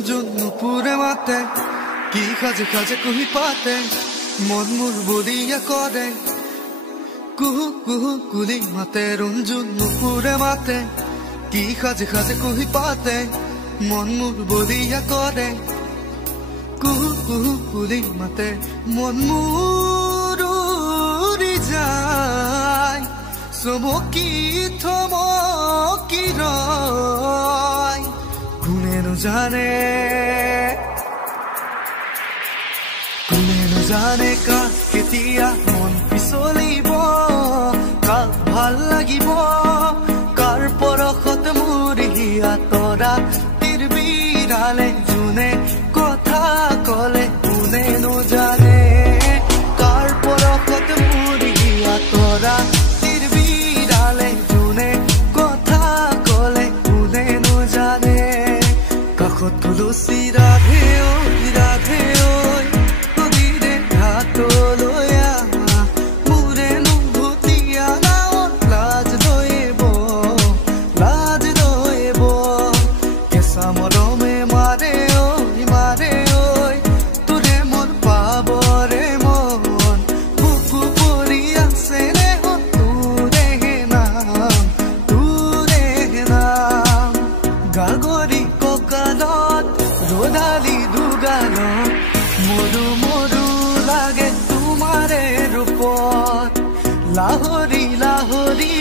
ৰঞ্জন নুপুৰে মাতে কি খাজে খাজে কুহি পাতে মন মোৰ বলিয়া কৰে কুহু কুহু কুলি মাতে ৰঞ্জন নুপুৰে মাতে কি খাজে খাজে কুহি পাতে মন মোৰ বলিয়া কৰে কুহু কুহু কুলি মাতে মন মোৰ উৰি যায় চমকি থমকি ৰয় কোনেনো জানে কা কেতিয়া মন পিছলিব কাৰ ভাল লাগিব কাৰ পৰখত মুৰিয়া তৰা তিৰবিৰালে যোনে কথা কলে কোনেনো জানে কাৰ পৰখত মুৰিয়া তৰা তিৰবিৰালে যোনে কথা কলে কোনেনো জানে কাষত তুলসী ৰাধে ঐ লাহৰি লাহৰি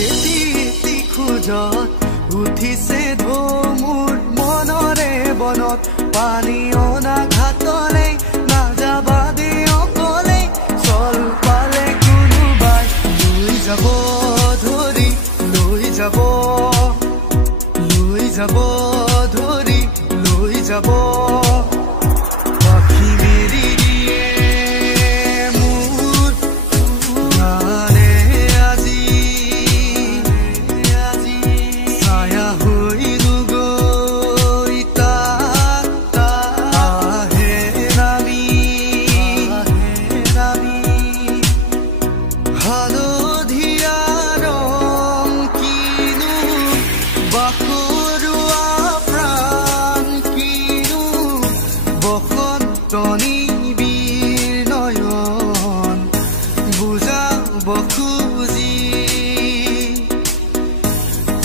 এটি এটি খোজত উঠিছে ঢৌ মোৰ মনৰে বনত পানী অনা ঘাটলে নাযাবা দে অকলে চল পালে কোনোবাই লৈ যাব ধৰি লৈ যাব ধৰি লৈ যাব পাখি মেৰি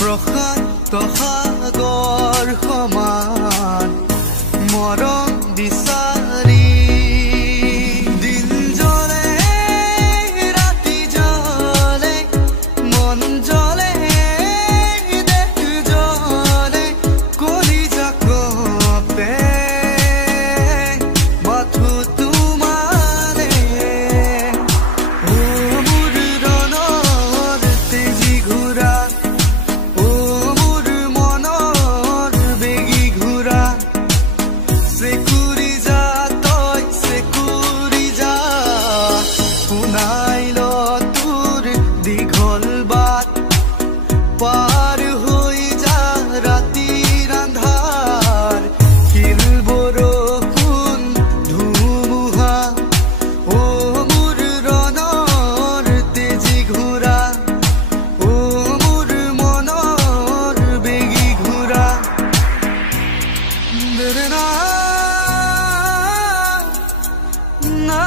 প্ৰশান্ত সাগৰ সমান মৰম বিচাৰি দিন জ্বলে ৰাতি জ্বলে মন জ্বলে দেহ জ্বলে কলিজা কঁপে মাথো তোমাৰে ও মোৰ ৰণৰ তেজি ঘূৰা পাৰ হৈ যা ৰাতিৰ আন্ধাৰ শিল বৰষুণ ধুমুহা ও মোৰ ৰণৰ তেজি ঘোঁৰা ও মোৰ মনৰ বেগী ঘোঁৰা na